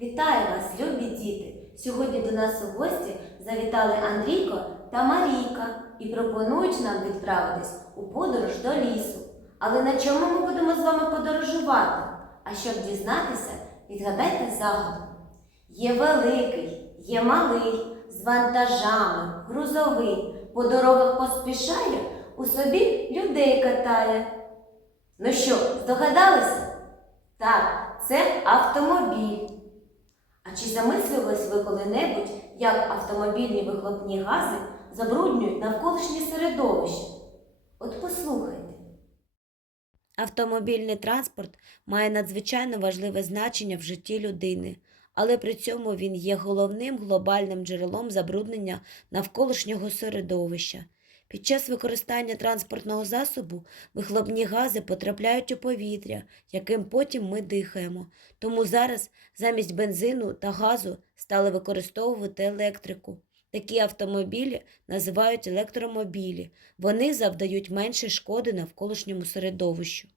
Вітаю вас, любі діти! Сьогодні до нас у гості завітали Андрійко та Марійка і пропонують нам відправитись у подорож до лісу. Але на чому ми будемо з вами подорожувати? А щоб дізнатися, відгадайте загадку. Є великий, є малий, з вантажами, грузовий, по дорогах поспішає, у собі людей катає. Ну що, здогадалися? Так, це автомобіль. А чи замислювались ви коли-небудь, як автомобільні вихлопні гази забруднюють навколишнє середовище? От послухайте. Автомобільний транспорт має надзвичайно важливе значення в житті людини, але при цьому він є головним глобальним джерелом забруднення навколишнього середовища. Під час використання транспортного засобу вихлопні гази потрапляють у повітря, яким потім ми дихаємо. Тому зараз замість бензину та газу стали використовувати електрику. Такі автомобілі називають електромобілі. Вони завдають менше шкоди навколишньому середовищу.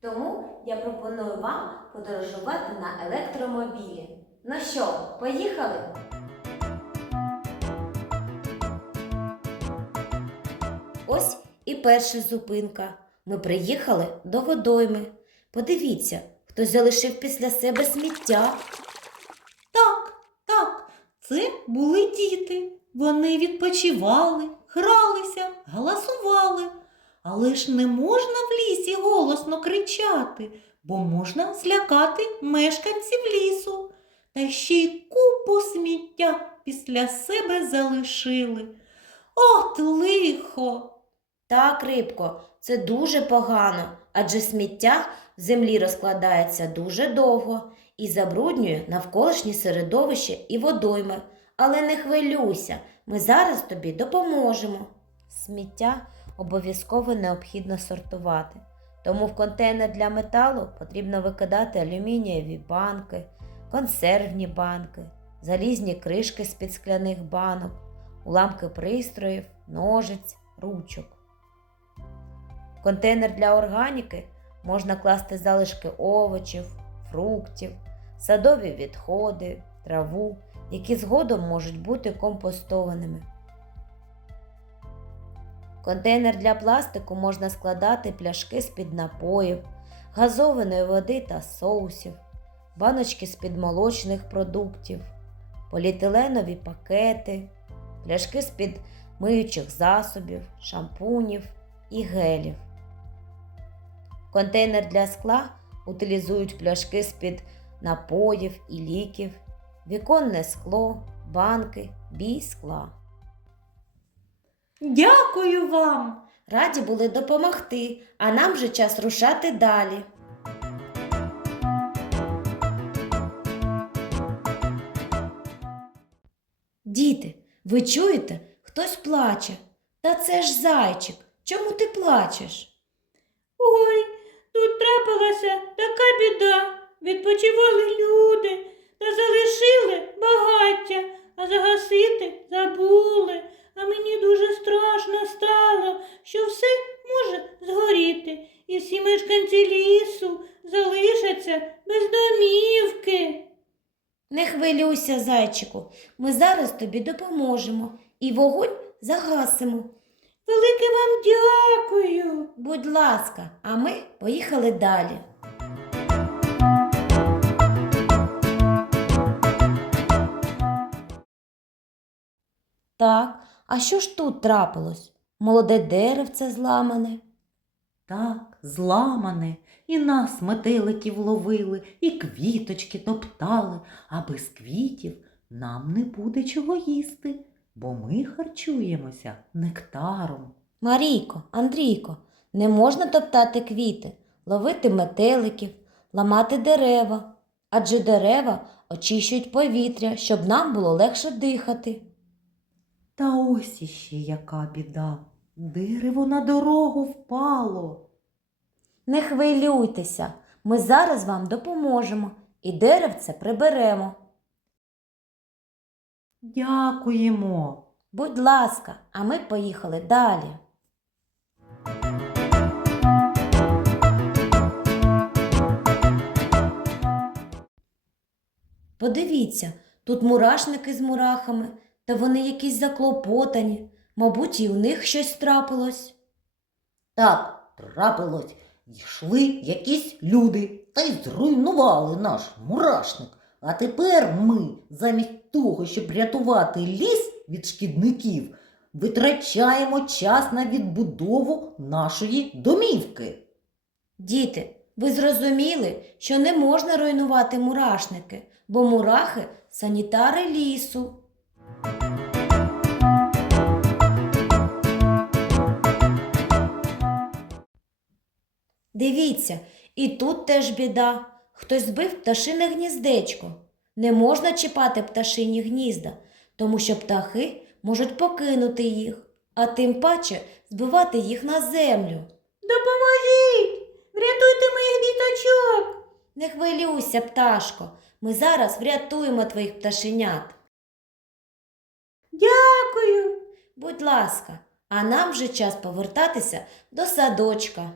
Тому я пропоную вам подорожувати на електромобілі. Ну що, поїхали? Перша зупинка. Ми приїхали до водойми. Подивіться, хтось залишив після себе сміття. Так, так, це були діти. Вони відпочивали, гралися, галасували. Але ж не можна в лісі голосно кричати, бо можна злякати мешканців лісу. Та ще й купу сміття після себе залишили. От лихо! Так, рибко, це дуже погано, адже сміття в землі розкладається дуже довго і забруднює навколишнє середовище і водойми. Але не хвилюйся, ми зараз тобі допоможемо. Сміття обов'язково необхідно сортувати. Тому в контейнер для металу потрібно викидати алюмінієві банки, консервні банки, залізні кришки з-під скляних банок, уламки пристроїв, ножиць, ручок. Контейнер для органіки можна класти залишки овочів, фруктів, садові відходи, траву, які згодом можуть бути компостованими. Контейнер для пластику можна складати пляшки з-під напоїв, газованої води та соусів, баночки з-під молочних продуктів, поліетиленові пакети, пляшки з-під миючих засобів, шампунів і гелів. Контейнер для скла утилізують пляшки з-під напоїв і ліків, віконне скло, банки, бій скла. Дякую вам! Раді були допомогти, а нам вже час рушати далі. Діти, ви чуєте? Хтось плаче. Та це ж зайчик. Чому ти плачеш? Ой, тут трапилася така біда. Відпочивали люди та залишили багаття, а загасити забули. А мені дуже страшно стало, що все може згоріти, і всі мешканці лісу залишаться без домівки. Не хвилюйся, зайчику. Ми зараз тобі допоможемо і вогонь загасимо. Велике вам дякую. Будь ласка, а ми поїхали далі. Так, а що ж тут трапилось? Молоде деревце зламане. Так, зламане, і нас метеликів ловили, і квіточки топтали, а без квітів нам не буде чого їсти, бо ми харчуємося нектаром. Марійко, Андрійко, не можна топтати квіти, ловити метеликів, ламати дерева, адже дерева очищують повітря, щоб нам було легше дихати. Та ось іще яка біда. Дерево на дорогу впало. Не хвилюйтеся, ми зараз вам допоможемо і деревце приберемо. Дякуємо. Будь ласка, а ми поїхали далі. Подивіться, тут мурашники з мурахами, та вони якісь заклопотані. Мабуть, і у них щось трапилось. Так, трапилось. Йшли якісь люди та й зруйнували наш мурашник. А тепер ми, замість того, щоб рятувати ліс від шкідників, витрачаємо час на відбудову нашої домівки. Діти, ви зрозуміли, що не можна руйнувати мурашники, бо мурахи санітари лісу. Дивіться, і тут теж біда. Хтось збив пташине гніздечко. Не можна чіпати пташині гнізда, тому що птахи можуть покинути їх, а тим паче збивати їх на землю. Допоможіть! Врятуйте моїх діточок! Не хвилюйся, пташко. Ми зараз врятуємо твоїх пташенят. Дякую. Будь ласка, а нам вже час повертатися до садочка.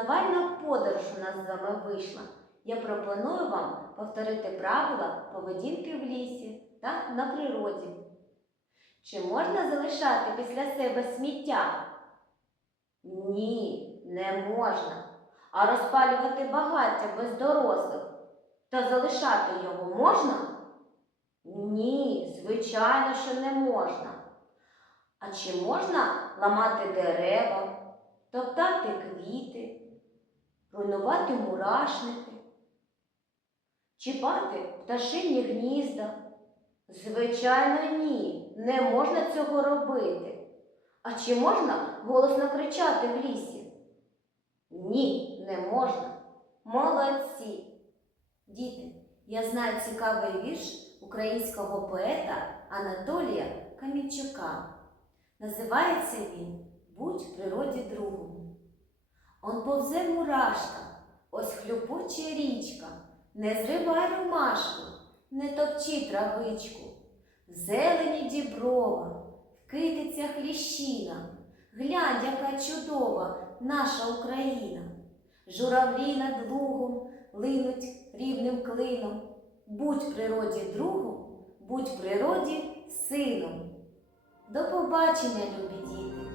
Пізнавальна подорож у нас з вами вийшла? Я пропоную вам повторити правила поведінки в лісі та на природі. Чи можна залишати після себе сміття? Ні, не можна. А розпалювати багаття без дорослих та залишати його можна? Ні, звичайно, що не можна. А чи можна ламати дерева, топтати квіти, руйнувати мурашники, чіпати пташині гнізда? Звичайно, ні, не можна цього робити. А чи можна голосно кричати в лісі? Ні, не можна. Молодці. Діти, я знаю цікавий вірш українського поета Анатолія Камінчука. Називається він Будь природі другом. Он повзе мурашка, ось хлюпоче річка, не зривай ромашку, не топчи травичку, зелені діброва, в китицях ліщина, глянь, яка чудова наша Україна. Журавлі над лугом линуть рівним клином. Будь природі другом, будь природі сином. До побачення, любі діти!